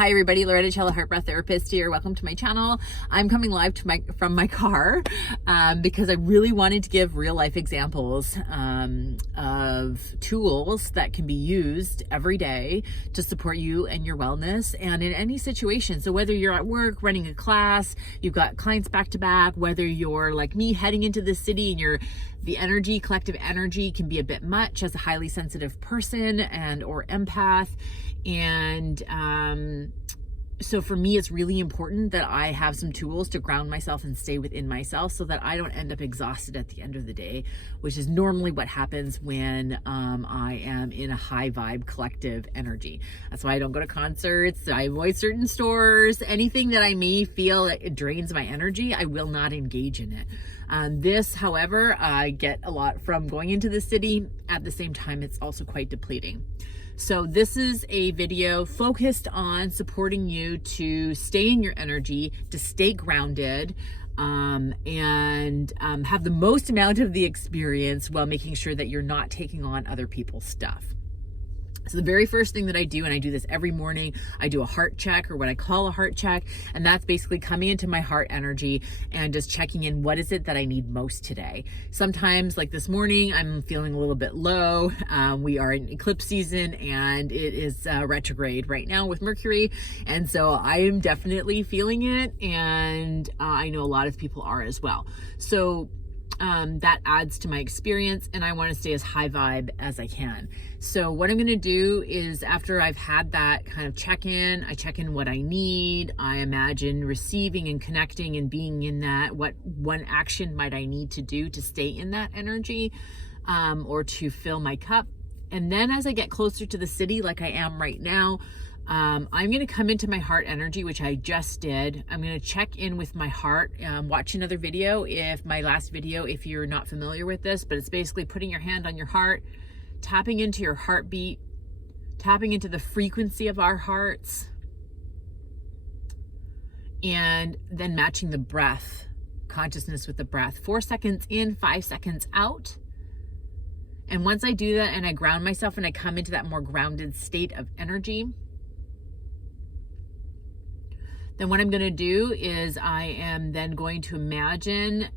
Hi everybody, Loretta Chella, Heart Breath Therapist here. Welcome to my channel. I'm coming live from my car because I really wanted to give real life examples of tools that can be used every day to support you and your wellness and in any situation. So whether you're at work, running a class, you've got clients back to back, whether you're like me heading into the city and the collective energy can be a bit much as a highly sensitive person or empath. And so for me, it's really important that I have some tools to ground myself and stay within myself so that I don't end up exhausted at the end of the day, which is normally what happens when I am in a high vibe collective energy. That's why I don't go to concerts. I avoid certain stores. Anything that I may feel it drains my energy, I will not engage in it. This, however, I get a lot from going into the city. At the same time, it's also quite depleting. So this is a video focused on supporting you to stay in your energy, to stay grounded, and have the most amount of the experience while making sure that you're not taking on other people's stuff. So the very first thing that I do, and I do this every morning, I do a heart check, or what I call a heart check. And that's basically coming into my heart energy and just checking in, what is it that I need most today? Sometimes, like this morning, I'm feeling a little bit low. We are in eclipse season and it is retrograde right now with Mercury. And so I am definitely feeling it. And I know a lot of people are as well. So that adds to my experience, and I want to stay as high vibe as I can. So what I'm going to do is, after I've had that kind of check-in, I check in what I need. I imagine receiving and connecting and being in that. What one action might I need to do to stay in that energy, or to fill my cup? And then as I get closer to the city, like I am right now, I'm going to come into my heart energy, which I just did. I'm going to check in with my heart, watch another video, my last video, if you're not familiar with this, but it's basically putting your hand on your heart, tapping into your heartbeat, tapping into the frequency of our hearts, and then matching the breath, consciousness with the breath. 4 seconds in, 5 seconds out. And once I do that and I ground myself and I come into that more grounded state of energy, then what I'm going to do is I am then going to imagine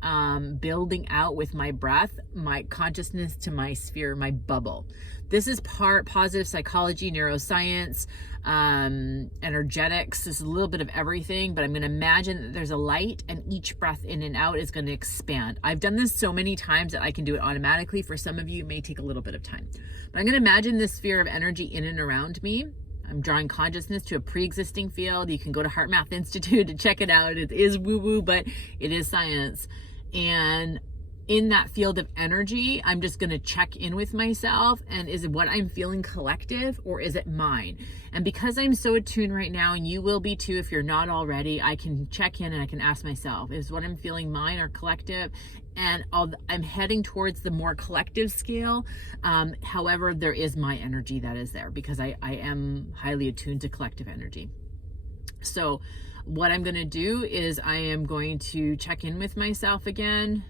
building out with my breath, my consciousness to my sphere, my bubble. This is part positive psychology, neuroscience, energetics. This is a little bit of everything, but I'm going to imagine that there's a light and each breath in and out is going to expand. I've done this so many times that I can do it automatically. For some of you, it may take a little bit of time. But I'm going to imagine this sphere of energy in and around me. I'm drawing consciousness to a pre-existing field. You can go to Heart Math Institute to check it out. It is woo-woo, but it is science. And in that field of energy, I'm just going to check in with myself. And is it what I'm feeling collective, or is it mine? And because I'm so attuned right now, and you will be too if you're not already, I can check in and I can ask myself, is what I'm feeling mine or collective? And I'm heading towards the more collective scale. However, there is my energy that is there because I am highly attuned to collective energy. So what I'm going to do is I am going to check in with myself again.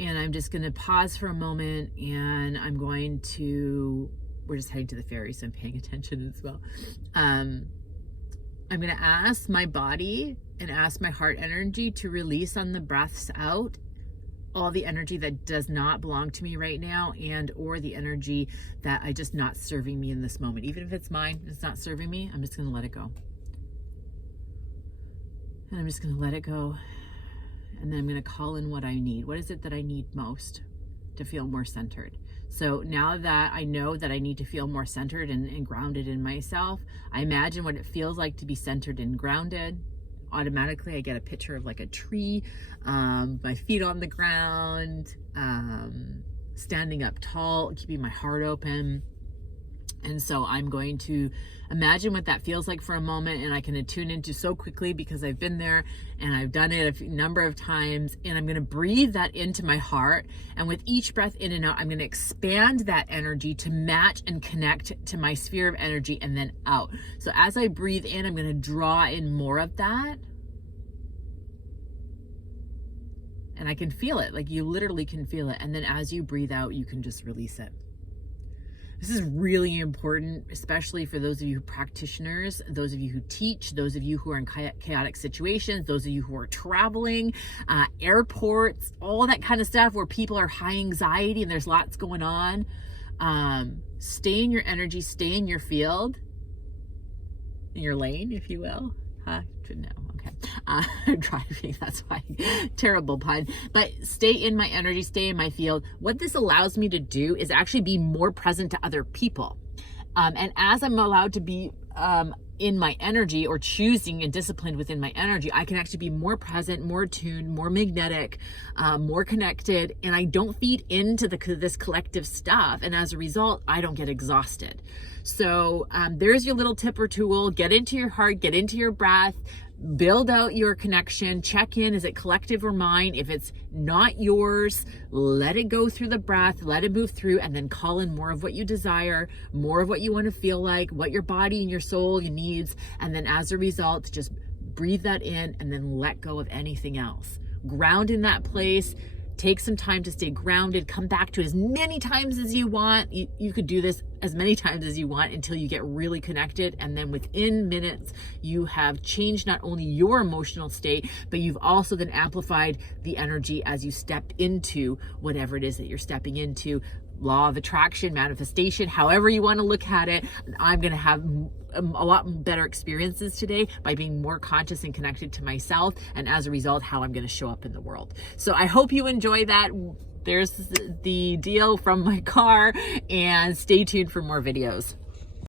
And I'm just going to pause for a moment, and we're just heading to the ferry, so I'm paying attention as well. I'm going to ask my body and ask my heart energy to release on the breaths out all the energy that does not belong to me right now, or the energy that I just not serving me in this moment. Even if it's mine, it's not serving me, I'm just going to let it go. And I'm just going to let it go. And then I'm going to call in what I need. What is it that I need most to feel more centered? So now that I know that I need to feel more centered and grounded in myself, I imagine what it feels like to be centered and grounded. Automatically, I get a picture of like a tree, my feet on the ground, standing up tall, keeping my heart open. And so I'm going to imagine what that feels like for a moment, and I can attune into so quickly because I've been there and I've done it a number of times. And I'm going to breathe that into my heart, and with each breath in and out, I'm going to expand that energy to match and connect to my sphere of energy, and then out. So as I breathe in, I'm going to draw in more of that, and I can feel it. Like, you literally can feel it. And then as you breathe out, you can just release it. This is really important, especially for those of you practitioners, those of you who teach, those of you who are in chaotic situations, those of you who are traveling, airports, all that kind of stuff where people are high anxiety and there's lots going on. Stay in your energy, stay in your field, in your lane, if you will. No, okay. I'm driving, that's why. Terrible pun. But stay in my energy, stay in my field. What this allows me to do is actually be more present to other people. And as I'm allowed to be in my energy, or choosing and disciplined within my energy, I can actually be more present, more attuned, more magnetic, more connected, and I don't feed into this collective stuff. And as a result, I don't get exhausted. So there's your little tip or tool. Get into your heart, get into your breath, build out your connection, check in, is it collective or mine? If it's not yours, let it go through the breath, let it move through, and then call in more of what you desire, more of what you want to feel like, what your body and your soul needs, and then as a result, just breathe that in and then let go of anything else. Ground in that place. Take some time to stay grounded. Come back to as many times as you want. You could do this as many times as you want until you get really connected. And then within minutes, you have changed not only your emotional state, but you've also then amplified the energy as you stepped into whatever it is that you're stepping into. Law of attraction, manifestation, however you want to look at it. I'm going to have a lot better experiences today by being more conscious and connected to myself, and as a result, how I'm going to show up in the world. So I hope you enjoy that. There's the deal from my car, and stay tuned for more videos.